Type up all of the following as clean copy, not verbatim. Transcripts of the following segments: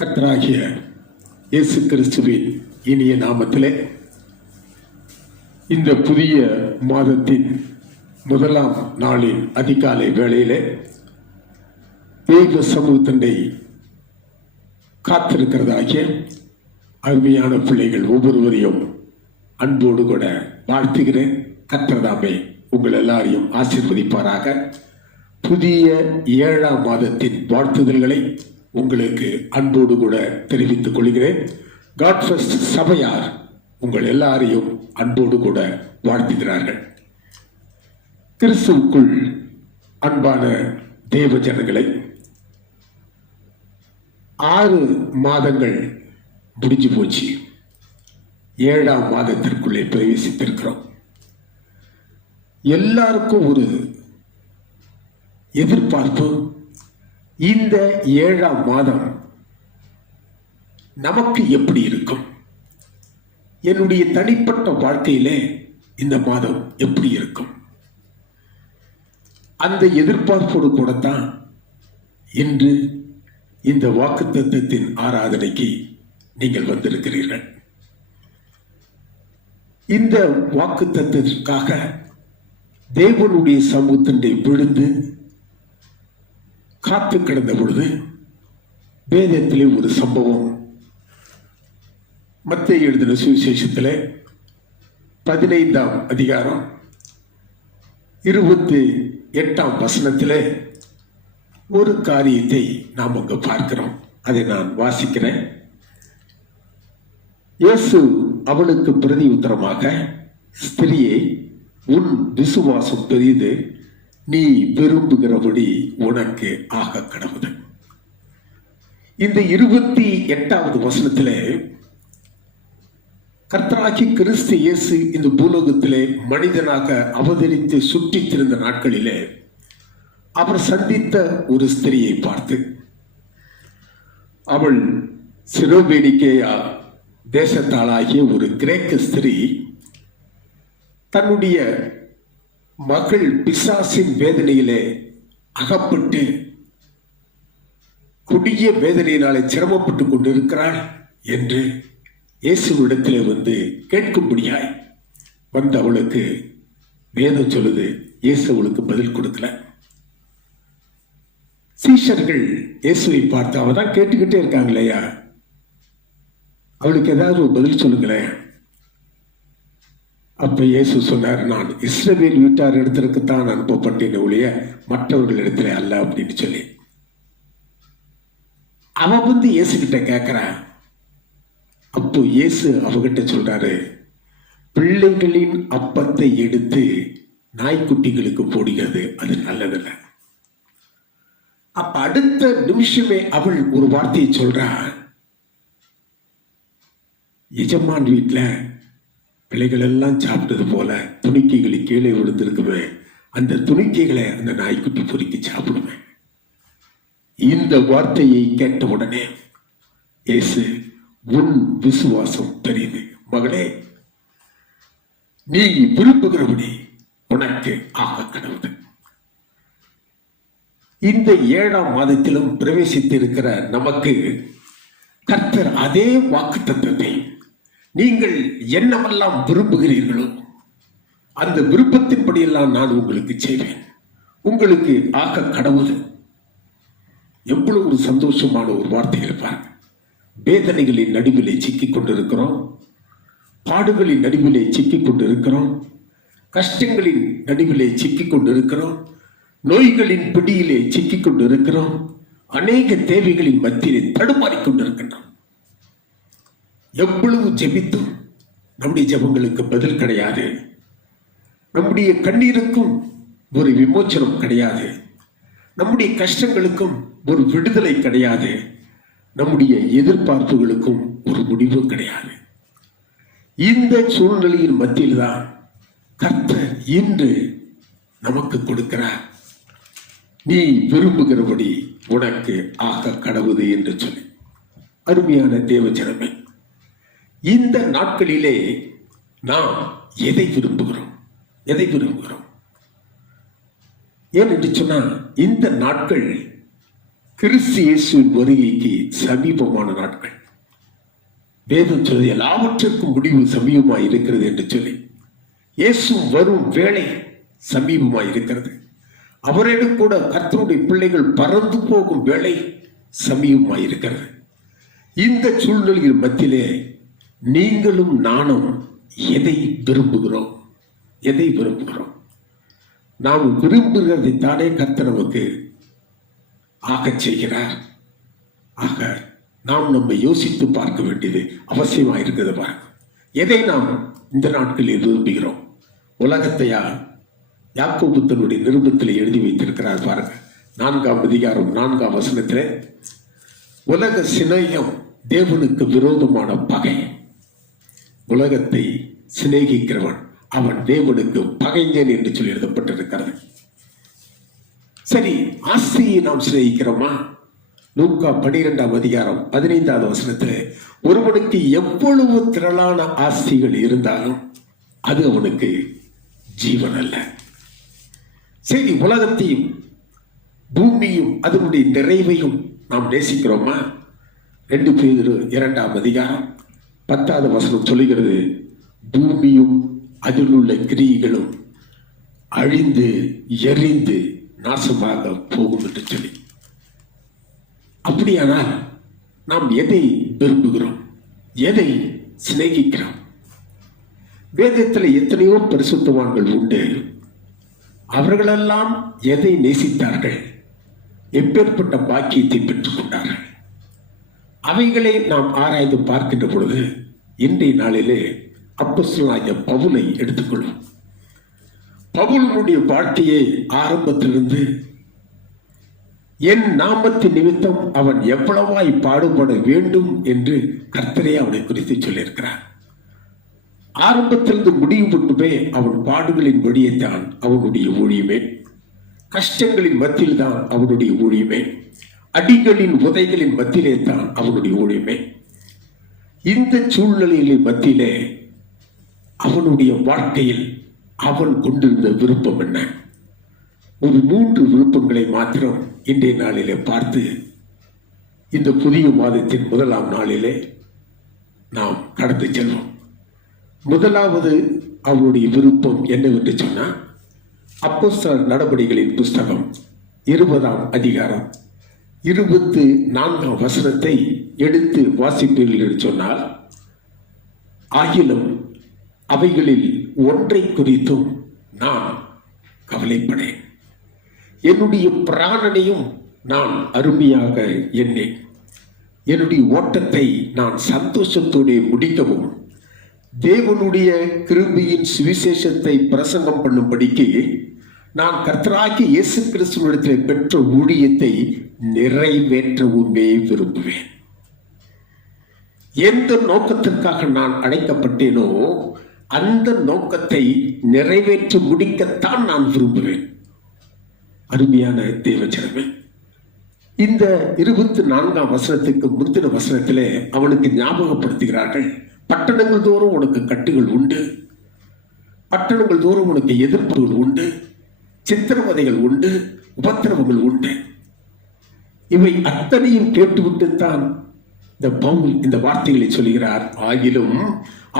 கர்த்தராகிய இயேசு கிறிஸ்துவின் இனிய நாமத்திலே இந்த புதிய மாதத்தின் முதலாம் நாளின் அதிகாலை வேளையிலே தேவ சமூகத்தண்டை காத்திருக்கிறதாகிய அருமையான பிள்ளைகள் ஒவ்வொருவரையும் அன்போடு கூட வாழ்த்துகிறேன். கர்த்தர்தாமே உங்கள் எல்லாரையும் ஆசீர்வதிப்பாராக. புதிய 7ஆம் மாதத்தின் வாழ்த்துதல்களை உங்களுக்கு அன்போடு கூட தெரிவித்துக் கொள்கிறேன். காட் ஃபர்ஸ்ட் சபையார் உங்கள் எல்லாரையும் அன்போடு கூட வாழ்த்துகிறார்கள். கிறிஸ்துவுக்குள் அன்பான தேவ ஜனங்களை, 6 மாதங்கள் முடிஞ்சு போச்சு. 7ஆம் மாதத்திற்குள்ளே பிரவேசித்திருக்கிறோம். எல்லாருக்கும் ஒரு எதிர்பார்ப்பு, இந்த 7ஆம் மாதம் நமக்கு எப்படி இருக்கும், என்னுடைய தனிப்பட்ட வாழ்க்கையிலே இந்த மாதம் எப்படி இருக்கும், அந்த எதிர்பார்ப்போடு கூடத்தான் இன்று இந்த வாக்குத்தத்தத்தின் ஆராதனைக்கு நீங்கள் வந்திருக்கிறீர்கள். இந்த வாக்குத்தத்தத்திற்காக தேவனுடைய சமூகத்தினை விழுந்து காத்து கிடந்த பொழுது வேதத்திலே ஒரு சம்பவம், மத்தேயு எழுதின சுவிசேஷத்திலே 15ஆம் அதிகாரம் 28ஆம் வசனத்திலே ஒரு காரியத்தை நாம் அங்கு பார்க்கிறோம். அதை நான் வாசிக்கிறேன். இயேசு அவளுக்கு பிரதி உத்தரமாக, ஸ்திரியே, உன் விசுவாசம் பெரியது, நீ விரும்புகிறபடி உனக்கு ஆக கடவுது. இந்த 28ஆவது வசனத்திலே கர்த்தராகிய கிறிஸ்து இயேசு இந்த பூலோகத்திலே மனிதனாக அவதரித்து சுற்றித் திரிந்த நாட்களிலே அவர் சந்தித்த ஒரு ஸ்திரியை பார்த்து, அவள் சிரோபேனிக்கேயா தேசத்தாளாகிய ஒரு கிரேக்க ஸ்திரீ தன்னுடைய மகள் பிசாசின் வேதனையிலே அகப்பட்டு கொடிய வேதனையினாலே சிரமப்பட்டுக் கொண்டிருக்கிறாள் என்று இயேசுவிடத்திலே வந்து கேட்கும்படியாய் வந்த அவளுக்கு வேதம் சொல்லுது. இயேசு அவளுக்கு பதில் கொடுக்கல. சீஷர்கள் இயேசுவை பார்த்து, அவ தான் கேட்டுக்கிட்டே இருக்காங்க இல்லையா, அவளுக்கு ஏதாவது ஒரு பதில் சொல்லுங்களேன். அப்ப இயேசு சொன்னார், நான் இஸ்ரவேல் வீட்டார் இடத்திற்குத்தான் அனுப்பப்பட்டேன் ஒழிய மற்றவர்கள் இடத்துல அல்ல அப்படின்னு சொல்லி. அவ வந்து இயேசு கிட்ட கேட்கிறான். அப்போ இயேசு அவகிட்ட சொல்றாரு, பிள்ளைகளின் அப்பத்தை எடுத்து நாய்க்குட்டிகளுக்கு போடுகிறது அது நல்லதில்லை. அப்ப அடுத்த நிமிஷமே அவள் ஒரு வார்த்தையை சொல்றா, எஜமான் வீட்டுல பிள்ளைகள் எல்லாம் சாப்பிட்டது போல துணிக்கைகளை கீழே விழுந்திருக்குமே, அந்த துணிக்கைகளை அந்த நாய்க்குட்டி பொறுக்கி சாப்பிடுவேன். இந்த வார்த்தையை கேட்ட உடனே இயேசு, உன் விசுவாசம் பெரியது, மகளே, நீ விரும்புகிறபடி உனக்கு ஆக கடவுது. இந்த 7ஆம் மாதத்திலும் பிரவேசித்திருக்கிற நமக்கு கர்த்தர் அதே வாக்குத்தத்தத்தை, நீங்கள் என்னவெல்லாம் விரும்புகிறீர்களோ அந்த விருப்பத்தின்படியெல்லாம் நான் உங்களுக்கு செய்வேன், உங்களுக்கு ஆக கடவுது. எவ்வளவு ஒரு சந்தோஷமான ஒரு வார்த்தைகள் பாருங்க. வேதனைகளின் நடுவிலே சிக்கிக் கொண்டிருக்கிறோம், பாடுகளின் நடுவிலே சிக்கிக் கொண்டிருக்கிறோம், கஷ்டங்களின் நடுவிலே சிக்கிக் கொண்டிருக்கிறோம், நோய்களின் பிடியிலே சிக்கிக் கொண்டிருக்கிறோம், அநேக தேவைகளின் மத்தியிலே தடுமாறிக் கொண்டிருக்கின்றோம். எவ்வளவு ஜெபித்தும் நம்முடைய ஜெபங்களுக்கு பதில் கிடையாது. நம்முடைய கண்ணீருக்கும் ஒரு விமோச்சனம் கிடையாது. நம்முடைய கஷ்டங்களுக்கும் ஒரு விடுதலை கிடையாது. நம்முடைய எதிர்பார்ப்புகளுக்கும் ஒரு முடிவு கிடையாது. இந்த சூழ்நிலையின் மத்தியில் தான் கர்த்தர் இன்று நமக்கு கொடுக்கிறார், நீ விரும்புகிறபடி உனக்கு ஆக கடவுது என்று சொல்லி. அருமையான தேவஜனமே, இந்த நாட்களிலே நாம் எதை விரும்புகிறோம், எதை விரும்புகிறோம்? ஏன் என்று சொன்னா, இந்த நாட்கள் கிறிஸ்து இயேசுவின் வருகைக்கு சமீபமான நாட்கள். வேதம் சொல்வது எல்லாவற்றிற்கும் முடிவு சமீபமாய் இருக்கிறது என்று சொல்லி, இயேசு வரும் வேளை சமீபமாய் இருக்கிறது. அவரிடம் கூட கர்த்தருடைய பிள்ளைகள் பறந்து போகும் வேளை சமீபமாய் இருக்கிறது. இந்த சூழ்நிலையின் மத்தியிலே நீங்களும் நானும் எதை விரும்புகிறோம்? எதை விரும்புகிறோம்? நாம் விரும்புகிறதை தானே கர்த்தர் நமக்கு ஆகச் செய்கிறார். ஆக நாம் நம்மை யோசித்து பார்க்க வேண்டியது அவசியமாக இருக்கிறது. பாருங்க, எதை நாம் இந்த நாட்களில் விரும்புகிறோம்? உலகத்தையா? யாக்கோபு தன்னுடைய நிருபத்தில் எழுதி வைத்திருக்கிறார். பாருங்க, 4ஆம் அதிகாரம் 4ஆம் வசனத்தில், உலக சிநேகம் தேவனுக்கு விரோதமான பகை. உலகத்தை சிநேகிக்கிறவன் அவன் தேவனுக்கு பகைஞன் என்று சொல்லி எழுதப்பட்டிருக்கிறது. சரி, ஆஸ்தியை நாம் சிநேகிக்கிறோமா? லூக்கா 12ஆம் அதிகாரம் 15ஆவது வசனத்தில், ஒருவனுக்கு எவ்வளவு திரளான ஆஸ்திகள் இருந்தாலும் அது அவனுக்கு ஜீவன் அல்ல. சரி, உலகத்தையும் பூமியும் அதனுடைய நிறைவையும் நாம் நேசிக்கிறோமா? 2 பேதுரு 2ஆம் அதிகாரம் 10ஆவது வசனம் சொல்லுகிறது, பூமியும் அதில் உள்ள கிரியைகளும் அழிந்து எரிந்து நாசமாக போகும் என்று சொல்லி. அப்படியானால் நாம் எதை விரும்புகிறோம்? எதை சிநேகிக்கிறோம்? வேதத்தில் எத்தனையோ பரிசுத்தவான்கள் உண்டு. அவர்களெல்லாம் எதை நேசித்தார்கள்? எப்பேற்பட்ட பாக்கியத்தை பெற்றுக் கொண்டார்கள்? அவைகளை நாம் ஆராய்ந்து பார்க்கின்ற பொழுது இன்றைய நாளிலே அப்போஸ்தலனாகிய பவுலை எடுத்துக்கொள்வோம். பவுலுடைய வாழ்க்கையை ஆரம்பத்திலிருந்து என் நாமத்தின் நிமித்தம் அவன் எவ்வளவாய் பாடுபட வேண்டும் என்று கர்த்தரே அவனை குறித்து சொல்லியிருக்கிறார். ஆரம்பத்திலிருந்து முடிவு மட்டுமே அவன் பாடுகளின் வழியைத்தான் அவனுடைய ஊழியமே, கஷ்டங்களின் மத்தியில் தான் அவனுடைய ஊழியமே, அடிகளின் உதைகளின் மத்தியிலே தான் அவனுடைய ஊழியமே. இந்த சூழ்நிலைகளின் மத்தியிலே அவனுடைய வாழ்க்கையில் அவன் கொண்டிருந்த விருப்பம் என்ன? ஒரு 3 விருப்பங்களை மாத்திரம் இன்றைய நாளிலே பார்த்து இந்த புதிய மாதத்தின் 1ஆம் நாளிலே நாம் கடந்து செல்வோம். முதலாவது அவனுடைய விருப்பம் என்னவென்று சொன்னால், அப்போஸ்தலர் நடபடிகளின் புஸ்தகம் 20ஆம் அதிகாரம் 24ஆம் வசனத்தை எடுத்து வாசிப்பீர்கள் என்று சொன்னால், ஆகிலும் அவைகளில் ஒன்றை குறித்தும் நான் கவலைப்படேன், என்னுடைய பிராணனையும் நான் அருமையாக எண்ணேன், என்னுடைய ஓட்டத்தை நான் சந்தோஷத்தோடு முடிக்கவும் தேவனுடைய கிருபையின் சுவிசேஷத்தை பிரசங்கம் பண்ணும்படிக்கு நான் கர்த்தராகிய இயேசு கிறிஸ்துவிடத்தில் பெற்ற ஊழியத்தை நிறைவேற்றவுமே விரும்புவேன். எந்த நோக்கத்திற்காக நான் அழைக்கப்பட்டேனோ அந்த நோக்கத்தை நிறைவேற்றி முடிக்கத்தான் நான் விரும்புவேன். அருமையான தேவஜனமே, இந்த 24ஆம் வசனத்துக்கு முந்தின வசனத்திலே அவனுக்கு ஞாபகப்படுத்துகிறார்கள், பட்டணங்கள் தோறும் உனக்கு கட்டுகள் உண்டு, பட்டணங்கள் தோறும் உனக்கு எதிர்ப்புகள் உண்டு, சித்திரவதைகள் உண்டு, உபத்திரவங்கள் உண்டு. இவை அத்தனையும் கேட்டுவிட்டுத்தான் இந்த பவுல் இந்த வார்த்தைகளை சொல்கிறார். ஆகிலும்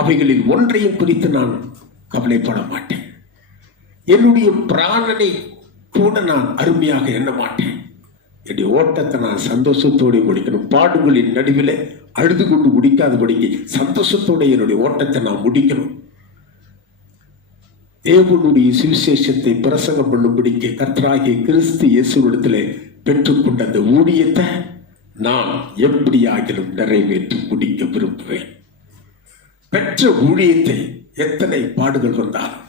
அவைகளில் ஒன்றையும் குறித்து நான் கவலைப்பட மாட்டேன், என்னுடைய பிராணனை கூட நான் அருமையாக எண்ண மாட்டேன், என்னுடைய ஓட்டத்தை நான் சந்தோஷத்தோடு முடிக்கணும். பாடுகளின் நடுவில் அழுது கொண்டு முடிக்காதபடிக்கு சந்தோஷத்தோடு என்னுடைய ஓட்டத்தை நான் முடிக்கணும். தேவனுடைய சுவிசேஷத்தை பிரசங்கம் பண்ணும்படிக்கு கர்த்தராகிய கிறிஸ்து இயேசுவிடத்திலே பெற்றுக்கொண்ட அந்த ஊழியத்தை நான் எப்படியாகிலும் நிறைவேற்றி முடிக்க விரும்புவேன். பெற்ற ஊழியத்தை எத்தனை பாடுகள் வந்தாலும்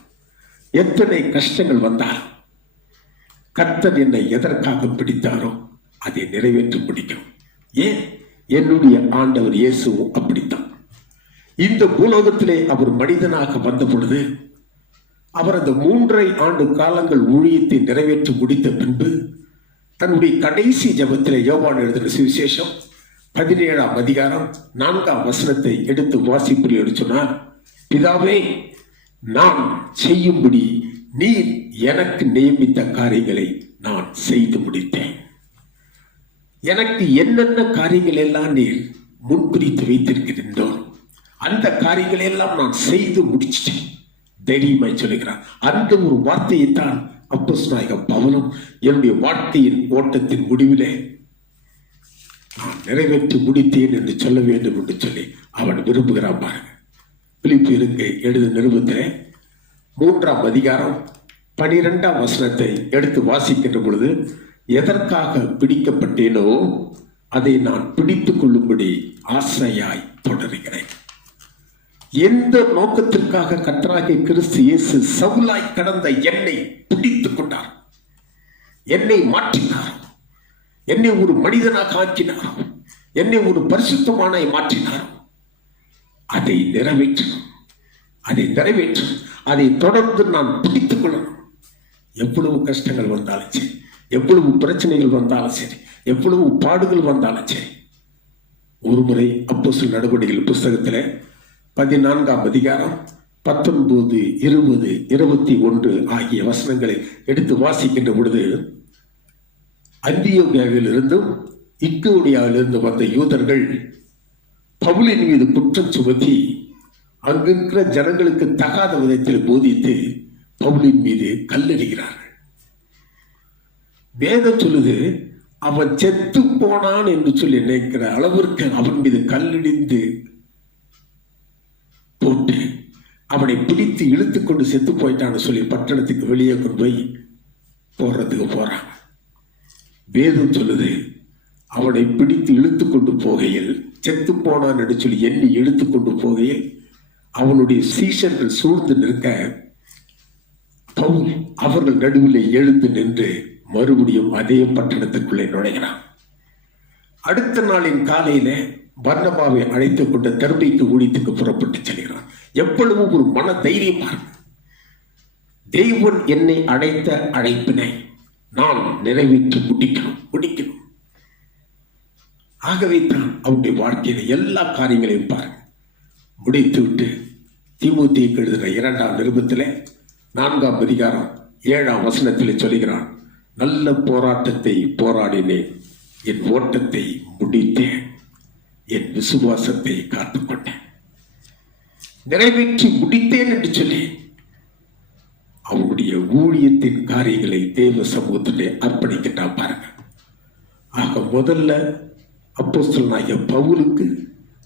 எத்தனை கஷ்டங்கள் வந்தாலும் கர்த்தர் என்னை எதற்காக பிடித்தாரோ அதை நிறைவேற்றி முடிக்கணும். ஏன்? என்னுடைய ஆண்டவர் இயேசுவும் அப்படித்தான். இந்த பூலோகத்திலே அவர் மனிதனாக வந்த பொழுது அவர் அந்த 3.5 ஆண்டு காலங்கள் ஊழியத்தை நிறைவேற்றி முடித்த பின்பு தன்னுடைய கடைசி ஜெபத்திலே யோவான் எழுதின சுவிசேஷம் 17ஆம் அதிகாரம் 4ஆம் வசனத்தை எடுத்து வாசிப்பீர்கள் சொன்னார், பிதாவே, நான் செய்யும்படி நீர் எனக்கு நியமித்த காரியங்களை நான் செய்து முடித்தேன். எனக்கு என்னென்ன காரியங்கள் எல்லாம் நீர் முன்குறித்து வைத்திருக்கிறீர்களோ அந்த காரியங்களை எல்லாம் நான் செய்து முடிச்சிட்டேன் தைரியமாய் சொல்லுகிறார். அந்த ஒரு வார்த்தையை தான் அப்போஸ்தலனாகிய பவுலும் என்னுடைய வாழ்க்கையின் ஓட்டத்தின் முடிவிலே நான் நிறைவேற்றி முடித்தேன் என்று சொல்ல வேண்டும் என்று சொல்லி அவன் விரும்புகிறான். பாருங்க, பிலிப்பியருக்கு எழுதின நிருபத்திலே 3ஆம் அதிகாரம் 12ஆம் வசனத்தை எடுத்து வாசிக்கின்ற பொழுது, எதற்காக பிடிக்கப்பட்டேனோ அதை நான் பிடித்துக் கொள்ளும்படி ஆசையாய் தொடருகிறேன். எந்த நோக்கத்திற்காக கர்த்தராகிய கிறிஸ்து இயேசு சவுலாய் கடந்த என்னை பிடித்துக் கொண்டார், என்னை மாற்றினார், என்னை ஒரு மனிதனாக ஆக்கினார், என்னை ஒரு பரிசுத்தமான மாற்றினார், அதை நிறைவேற்றணும், அதை தொடர்ந்து நான் பிடித்துக் கொள்ளணும். எவ்வளவு கஷ்டங்கள் வந்தாலும் சரி, எவ்வளவு பிரச்சனைகள் வந்தாலும் சரி, எவ்வளவு பாடுகள் வந்தாலும் சரி. ஒரு முறை அப்போஸ்தலர் நடவடிக்கைகள் புஸ்தகத்தில் 14ஆம் அதிகாரம் 19, 20, 21 ஆகிய வசனங்களை எடுத்து வாசிக்கின்ற பொழுது, அந்தியோகியாவிலிருந்தும் இக்கோனியாவிலிருந்து வந்த யூதர்கள் பவுலின் மீது குற்றம் சுமத்தி அங்கிருக்கிற ஜனங்களுக்கு தகாத விதத்தில் போதித்து பவுலின் மீது கல்லெறிகிறார்கள். வேதம் சொல்லுது, அவன் செத்து போனான் என்று சொல்லி நினைக்கிற அளவிற்கு அவன் மீது கல்லெறிந்து போட்டு அவனை பிடித்து இழுத்துக் கொண்டு செத்து போயிட்டான்னு சொல்லி பட்டணத்துக்கு வெளியே கொண்டு போய் போடுறதுக்கு போறாங்க. வேதம் சொல்லுது, அவனை பிடித்து இழுத்து கொண்டு போகையில், செத்து போனான் என்று சொல்லி எண்ணி இழுத்து கொண்டு போகையில் அவனுடைய சீஷர்கள் சூழ்ந்து நிற்க பவுல் அவர்கள் நடுவில் எழுந்து நின்று மறுபடியும் அதே பட்டணத்துக்குள்ளே நுழைகிறான். அடுத்த நாளின் காலையில பர்னபாவை அழைத்துக் கொண்ட தெர்பைக்கு ஊழியத்துக்கு புறப்பட்டு செல்கிறான். எவ்வளவு ஒரு மன தைரியமா இருக்கு. தேவன் என்னை அழைத்த அழைப்பினை நான் நிறைவேற்றி முடிக்கணும். ஆகவே தான் அவருடைய வாழ்க்கையில எல்லா காரியங்களையும் பாருங்க முடித்து விட்டு தீமோத்தேயுக்கு எழுதின 2ஆம் நிருபத்திலே 4ஆம் அதிகாரம் 7ஆம் வசனத்தில் சொல்கிறான், நல்ல போராட்டத்தை போராடினேன், என் ஓட்டத்தை முடித்தேன், என் விசுவாசத்தை காத்துக்கொண்டேன், நிறைவேற்றி முடித்தேன் என்று சொல்லி அவருடைய ஊழியத்தின் காரியங்களை தேவ சமூகத்திலே அர்ப்பணிக்கின்றான். பாருங்க, ஆக முதல்ல அப்போஸ்தலனாகிய பவுலுக்கு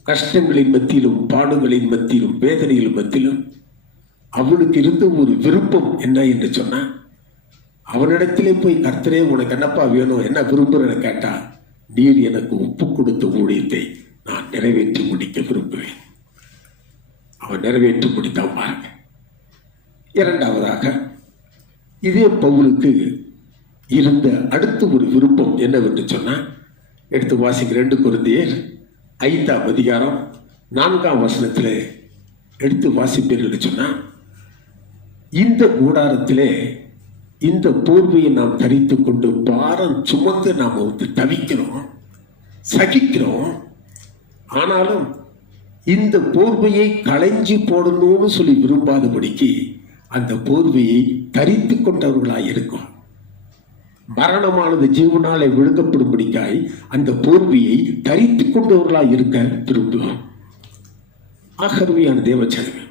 கஷ்டங்களின் மத்தியிலும் பாடுகளின் மத்தியிலும் வேதனைகளின் மத்தியிலும் அவனுக்கு இருந்த ஒரு விருப்பம் என்ன என்று சொன்னா, அவனிடத்திலே போய் கர்த்தரே உனக்கு என்னப்பா வேணும், என்ன விரும்புறேன்னு கேட்டா, நீர் எனக்கு ஒப்பு கொடுத்த ஊழியத்தை நான் நிறைவேற்றி முடிக்க விரும்புவேன். அவன் நிறைவேற்றி முடித்தான். பாருங்க, இரண்டாவதாக இதே பவுலுக்கு இருந்த அடுத்த ஒரு விருப்பம் என்னவென்று சொன்னா, எடுத்து வாசிக்க 2 கொரிந்தியர் 5ஆம் அதிகாரம் 4ஆம் வசனத்தில் எடுத்து வாசிப்பீர்கள் சொன்னா, இந்த கூடாரத்திலே இந்த போர்வையை நாம் தரித்து கொண்டு பாரம் சுமந்து நாம் தவிக்கிறோம், சகிக்கிறோம். ஆனாலும் இந்த போர்வையை களைஞ்சி போடணும்னு சொல்லி விரும்பாதபடிக்கு அந்த போர்வையை தரித்து கொண்டவர்களாய் இருக்கும். மரணமானது ஜீவனாலே விழுங்கப்படும்படிக்காய் அந்த போர்வையை தரித்து கொண்டவர்களாய் இருக்க விரும்புவோம். ஆகருமையான தேவச்சனமே,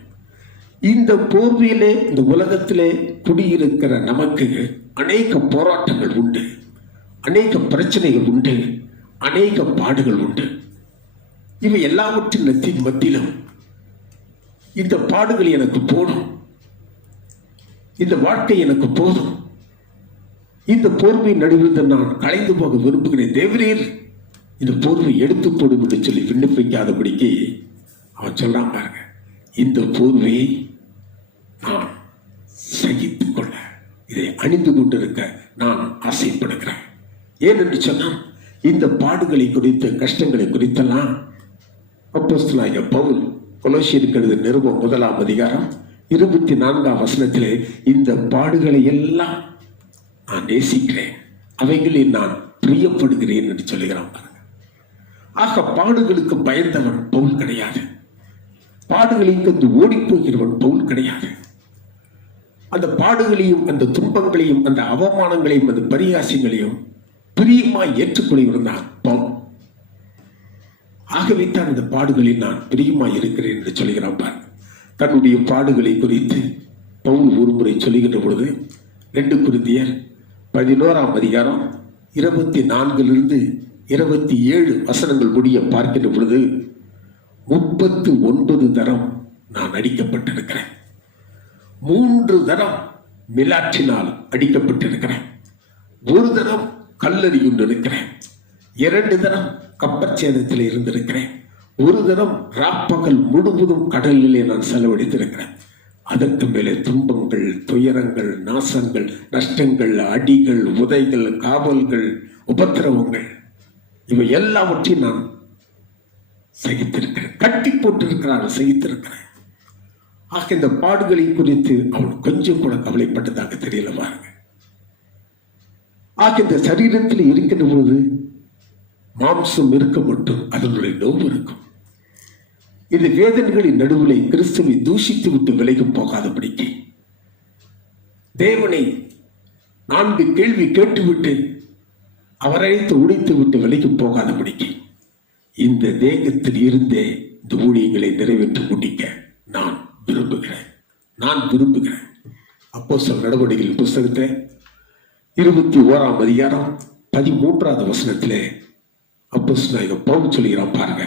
இந்த போர்வையிலே இந்த உலகத்திலே குடியிருக்கிற நமக்கு அநேக போராட்டங்கள் உண்டு, அநேக பிரச்சனைகள் உண்டு, அநேக பாடுகள் உண்டு. இவை எல்லாவற்றின் மத்தியிலும் இந்த பாடுகள் எனக்கு போதும், இந்த வாழ்க்கை எனக்கு போதும், இந்த போர்வை நடுவில் நான் கலைந்து போக விரும்புகிறேன், தேவரீர் இந்த போர்வை எடுத்து போடும் என்று சொல்லி விண்ணப்பிக்காதபடிக்கு அவன் சொல்றான். பாருங்க, இந்த போர்வையை நான் சகித்துக் கொள்ள, இதை அணிந்து கொண்டிருக்க நான் ஆசைப்படுகிறேன். ஏனென்று சொன்னால், இந்த பாடுகளை குறித்து கஷ்டங்களை குறித்தெல்லாம் அப்போஸ்தலனாகிய பவுல் கொலோசியருக்கு எழுதின நிருபம் 1ஆம் அதிகாரம் 24ஆம் வசனத்திலே இந்த பாடுகளை எல்லாம் நான் நேசிக்கிறேன், அவைகளில் நான் பிரியப்படுகிறேன் என்று சொல்லுகிறான். ஆக பாடுகளுக்கு பயந்தவன் பவுல் கிடையாது, பாடுகளுக்கு ஓடி போகிறவன் பவுல் கிடையாது. அந்த பாடுகளையும் அந்த துன்பங்களையும் அந்த அவமானங்களையும் அந்த பரிகாசங்களையும் பிரியமாய் ஏற்றுக்கொண்டிருந்தான் ஆகவே தான் இந்த பாடுகளில் நான் பிரியமாய் இருக்கிறேன் என்று சொல்கிறான் பார். தன்னுடைய பாடுகளை குறித்து பவுல் ஒருமுறை சொல்லுகின்ற பொழுது 2 கொரிந்தியர் 11ஆம் அதிகாரம் 24 27 வசனங்கள் முடிய பார்க்கின்ற பொழுது 39 தரம் நான் அடிக்கப்பட்டிருக்கிறேன், 3 தரம் மிலாற்றினால் அடிக்கப்பட்டிருக்கிறேன், 1 தரம் கல்லறியுண்டு இருக்கிறேன், 2 தரம் கப்பற்சேதத்தில் இருந்திருக்கிறேன், 1 தரம் ராப்பகல் முழுவதும் கடலிலே நான் செலவழித்திருக்கிறேன். அதற்கு மேலே துன்பங்கள், துயரங்கள், நாசங்கள், நஷ்டங்கள், அடிகள், உதைகள், காவல்கள், உபத்திரவங்கள், இவை எல்லாவற்றையும் நான் சகித்திருக்கிறேன். கட்டி போட்டிருக்கிறார்கள், சகித்திருக்கிறேன். ஆக இந்த பாடுகளை குறித்து அவன் கொஞ்சம் கூட கவலைப்பட்டதாக தெரியல பாருங்க. ஆக இந்த சரீரத்தில் இருக்கின்ற பொழுது மாம்சம் இருக்க மட்டும் அதனுடைய நோவு இருக்கும். இந்த வேதனைகளின் நடுவில் கிறிஸ்துவை தூஷித்து விட்டு விலகும் போகாதபடிக்கு, தேவனை 4 கேள்வி கேட்டுவிட்டு அவரைத்து உடைத்து விட்டு விலகி போகாதபடிக்கு, இந்த தேகத்தில் இருந்தே இந்த ஊழியங்களை நிறைவேற்றி முடிக்க நான் விரும்புகிறேன். அப்போஸ்தலர் நடவடிக்கைகள் புஸ்தகத்தை 21ஆம் அதிகாரம் 13வது வசனத்திலே அப்போஸ்தலனாகிய பவுல் சொல்கிறான் பாருங்க.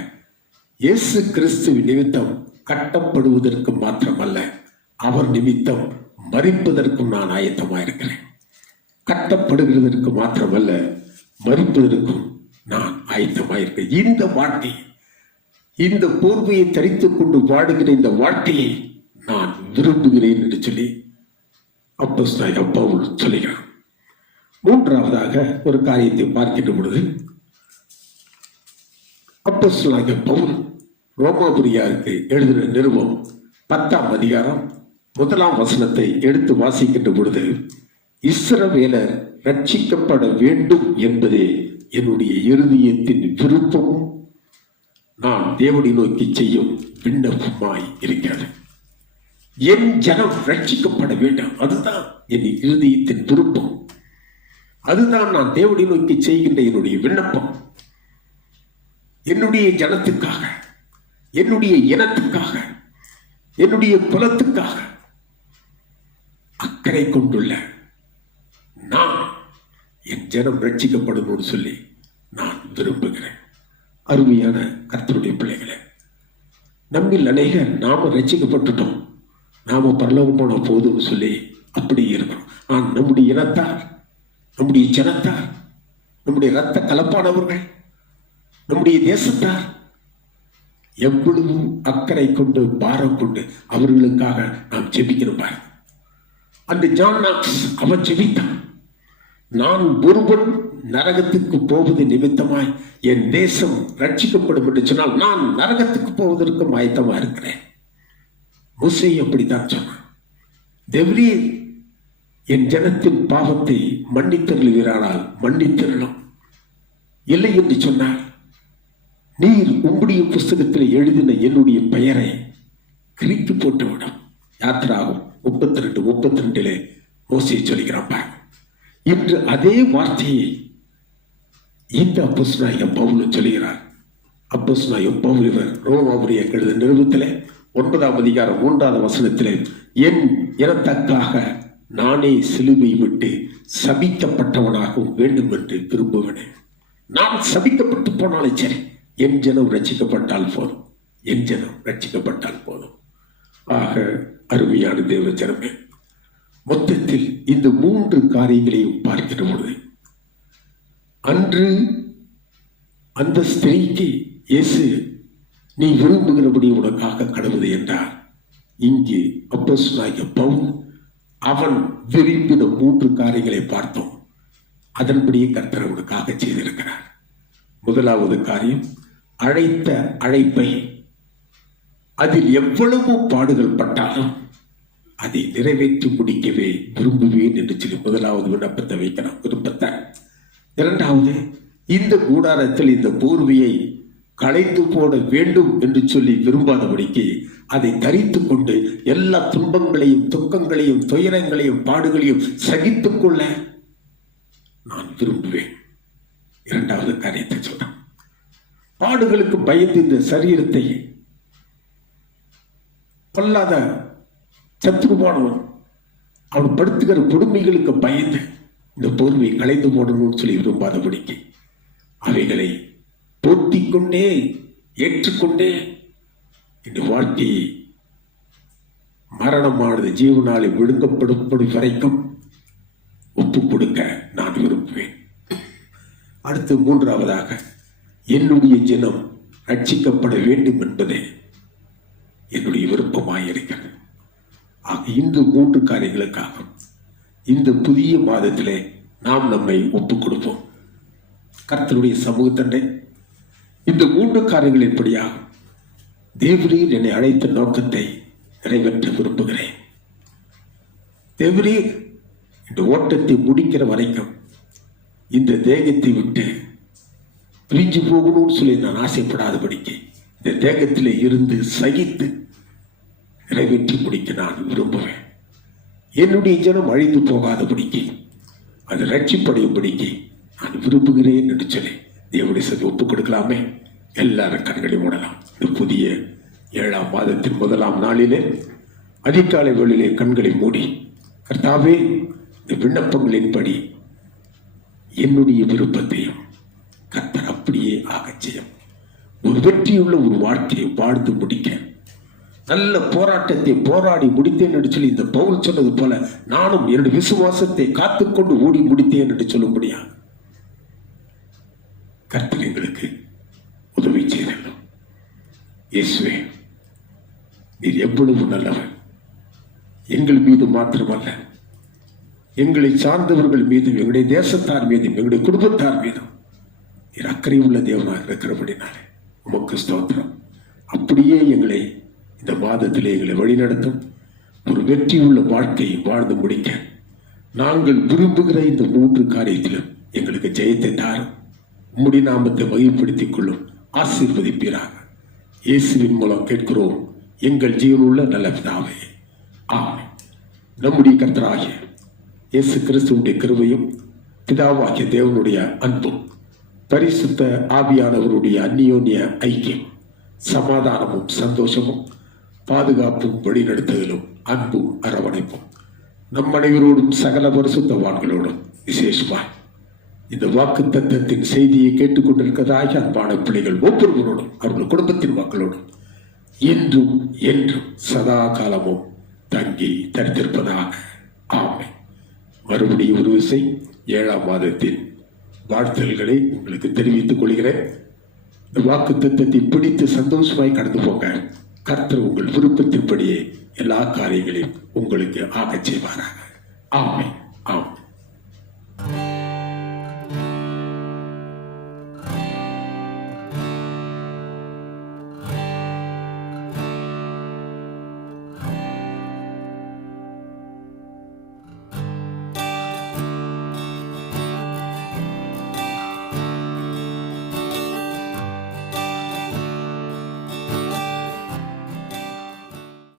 இயேசு கிறிஸ்துவின் நிமித்தம் கட்டப்படுவதற்கு மாத்திரமல்ல, அவர் நிமித்தம் மரிப்பதற்கும் நான் ஆயத்தமாயிருக்கிறேன். கட்டப்படுகிறதற்கு மாத்திரமல்ல, மரிப்பதற்கும் நான் ஆயத்தமாயிருக்கிறேன். இந்த வாழ்க்கை, இந்த போர்வையை தரித்துக் கொண்டு வாடுகிற இந்த வாழ்க்கையை நான் விரும்புகிறேன் என்று சொல்லி அப்போஸ்தலனாகிய பவுல் சொல்கிறார். 3ஆவதாக ஒரு காரியத்தை பார்க்கின்ற பொழுது, அப்போஸ்தலனாகிய பவுல் ரோமாபுரியாருக்கு எழுதின நிருபம் 10ஆம் அதிகாரம் 1ஆம் வசனத்தை எடுத்து வாசிக்கின்ற பொழுது, இஸ்ரவேலர் ரட்சிக்கப்பட வேண்டும் என்பதே என்னுடைய இருதயத்தின் விருப்பமும் நான் தேவனை நோக்கி செய்யும் விண்ணப்பமாய் இருக்கிறது. என் ஜனம் ரட்சிக்கப்பட வேண்டும், அதுதான் என் இருதயத்தின் விருப்பம், அதுதான் நான் தேவனை நோக்கி செய்கின்ற என்னுடைய விண்ணப்பம். என்னுடைய ஜனத்துக்காக, என்னுடைய இனத்துக்காக, என்னுடைய குலத்துக்காக அக்கறை கொண்டுள்ள நான் என் ஜனம் ரட்சிக்கப்படும் சொல்லி நான் விரும்புகிறேன். அருமையான கர்த்தருடைய பிள்ளைகளே, நம்மில் அநேகர் நாம ரட்சிக்கப்பட்டுட்டோம், நாம பரலோகம் போன போதும் சொல்லி அப்படி இருக்கிறோம். ஆனால் நம்முடைய இனத்தார், நம்முடைய ஜனத்தார், நம்முடைய இரத்த கலப்பானவர்கள், நம்முடைய தேசத்தார் எவ்வளவு அக்கறை கொண்டு பாரம் கொண்டு அவர்களுக்காக நாம் ஜெபிக்கிறோம். அந்த ஜான் நாக்ஸ் அவன் ஜெபித்தான், நான் ஒருவன் நரகத்துக்கு போவது நிமித்தமாய் என் தேசம் ரட்சிக்கப்படும் என்று சொன்னால் நான் நரகத்துக்கு போவதற்கு ஆயத்தமா இருக்கிறேன். மோசே அப்படித்தான் சொன்னான். தேவரீர் என் ஜனத்தின் பாவத்தை மன்னித்தருளுகிறானால் மன்னித்தருளும், இல்லை என்று சொன்னார், நீர் உம்முடைய புஸ்தகத்தில் எழுதின என்னுடைய பெயரை கிறுக்கி போட்டுவிடும். யாத்திராகும் 32:32 மோசே சொல்கிறான். இன்று அதே வார்த்தையை இந்த அப்போஸ்தலனாகிய பவுல் சொல்கிறார். அப்போஸ்தலனாகிய பவுல் இவர் ரோமாபுரியாருக்கு எழுதின நிருபத்திலே 9ஆம் அதிகாரம் 3வது வசனத்திலே, என் இனத்துக்காக நானே சிலுவை விட்டு சபிக்கப்பட்டவனாகவும் வேண்டும் என்று விரும்புவேன். நான் சபிக்கப்பட்டு போனாலும் சரி, என் ஜனம் ரட்சிக்கப்பட்டால் போதும், என் ஜனம் ரட்சிக்கப்பட்டால் போதும். ஆக அருமையான தேவ ஜனமே, மொத்தத்தில் இந்த 3 காரியங்களையும் பார்க்கிற பொழுது, அன்று அந்த ஸ்திரீக்கு இயேசு நீ விரும்புகிறபடி உனக்காக கடவுது என்றார். இங்கு அப்போஸ்தலனாகிய பவுல் அவன் விரும்பின 3 காரியங்களை பார்த்தோம். அதன்படியே கர்த்தர் உனக்காக செய்திருக்கிறார். முதலாவது காரியம், அழைத்த அழைப்பை, அதில் எவ்வளவு பாடுகள் பட்டாலும் அதை நிறைவேற்றி முடிக்கவே விரும்புவேன் என்று சொல்லி முதலாவது விண்ணப்பத்தை வைக்கலாம், விருப்பத்தை. 2வது, இந்த கூடாரத்தில் இந்த போர்வையை களைந்து போட வேண்டும் என்று சொல்லி விரும்பாதபடிக்கு அதை தரித்து கொண்டு எல்லா துன்பங்களையும் துக்கங்களையும் துயரங்களையும் பாடுகளையும் சகித்துக் கொள்ள நான் விரும்புவேன். 2வது காரியத்தை சொல்றேன். பாடுகளுக்கு பயந்து இந்த சரீரத்தை கொல்லாத சத்துருவானவன் அவன் படுத்துகிற கொடுமைகளுக்கு பயந்து இந்த போர்வை கலைந்து போடணும்னு சொல்லி விரும்பாதபடிக்கு அவைகளை போற்றிக் கொண்டே ஏற்றுக்கொண்டே இந்த வாழ்க்கையை மரணமானது ஜீவனாலே விழுங்கப்படும் வரைக்கும் ஒப்புக் கொடுக்க நான் விரும்புவேன். அடுத்து மூன்றாவதாக, என்னுடைய ஜனம் ரட்சிக்கப்பட வேண்டும் என்பதே என்னுடைய விருப்பமாயிருக்கிறது. ஆக இந்த 3 காரியங்களுக்காக இந்த புதிய மாதத்திலே நாம் நம்மை ஒப்புக் கொடுப்போம். கர்த்தருடைய சமூகத்தண்டை இந்த 3 காரியங்களின்படியாக தேவரீர் என்னை அழைத்த நோக்கத்தை நிறைவேற்ற விரும்புகிறேன். தேவரீர் இந்த ஓட்டத்தை முடிக்கிற வரைக்கும் இந்த தேகத்தை விட்டு பிரிஞ்சு போகணும்னு சொல்லி நான் ஆசைப்படாதபடிக்கு இந்த தேகத்தில் இருந்து சகித்து நிறைவேற்றி முடிக்க நான் விரும்புவேன். என்னுடைய ஜனம் அழிந்து போகாதபடிக்கு அது ரட்சிப்படையும்படிக்கு நான் விரும்புகிறேன் என்று சொல்லி தேவனுடைய சதி ஒப்புக் கொடுக்கலாமே. எல்லாரும் கண்களை மூடலாம். இந்த புதிய 7ஆம் மாதத்தின் 1ஆம் நாளிலே அதிகாலை வேளையிலே கண்களை மூடி, கர்த்தாவே, இந்த விண்ணப்பங்களின்படி என்னுடைய விருப்பத்தையும் கர்த்தர் அப்படியே ஆகச் செய்யும். ஒரு வெற்றியுள்ள ஒரு வாழ்க்கையை வாழ்ந்து முடிக்க நல்ல போராட்டத்தை போராடி முடித்தேன் என்று சொல்லி இந்த பவுல் சொன்னது போல நானும் என்னுடைய விசுவாசத்தை காத்துக்கொண்டு ஓடி முடித்தேன் என்று சொல்லும்படியா கர்த்தர் எங்களுக்கு உதவி செய்தோம். இயேசுவே, நீர் எவ்வளவு நல்லவர். எங்கள் மீது மாத்திரமல்ல, எங்களை சார்ந்தவர்கள் மீதும், எங்களுடைய தேசத்தார் மீதும், எங்களுடைய குடும்பத்தார் மீதும் நீர் அக்கறை உள்ள தேவனாக இருக்கிறபடினாலே உமக்கு ஸ்தோத்திரம். அப்படியே எங்களை இந்த மாதத்திலே எங்களை வழிநடத்தும் ஒரு வெற்றியுள்ள வாழ்க்கையை வாழ்ந்து முடிக்க நாங்கள் விரும்புகிற இந்த 3 காரியத்திலும் எங்களுக்கு ஜெயத்தை தாரும். உம்முடைய நாமத்தை வகைப்படுத்திக் கொள்ளும். ஆசீர்வதிப்பீராக. இயேசுவின் மூலம் கேட்கிறோம் எங்கள் ஜீவனுள்ள நல்ல பிதாவே, ஆமென். நம்முடைய கர்த்தராகிய இயேசு கிறிஸ்துவுடைய கிருபையும் பிதாவாகிய தேவனுடைய அன்பும் பரிசுத்த ஆவியானவருடைய அந்நியோன்ய ஐக்கியம் சமாதானமும் சந்தோஷமும் பாதுகாப்பும் வழிநடத்துதலும் அன்பும் அரவணைப்பும் நம் அனைவரோடும் சகல பரிசுத்தவான்களோடும் விசேஷமாய் இந்த வாக்கு தத்தத்தின் செய்தியை கேட்டுக்கொண்டிருக்கிறதாக அன்பான பிள்ளைகள் ஒவ்வொருவரோடும் அவர்கள் குடும்பத்தின் மக்களோடும் என்றும் என்றும் சதா காலமும் தங்கி தரித்திருப்பதாக. ஆமென். மறுபடியும் ஒரு விசை 7ஆம் மாதத்தின் வாழ்த்தல்களை உங்களுக்கு தெரிவித்துக் கொள்கிறேன். இந்த வாக்கு தத்தத்தை பிடித்து சந்தோஷமாய் கடந்து போங்க. கர்த்தர் உங்கள் விருப்பத்தின்படியே எல்லா காரியங்களையும் உங்களுக்கு ஆகச் செய்வாராக. ஆமென். ஆமென்.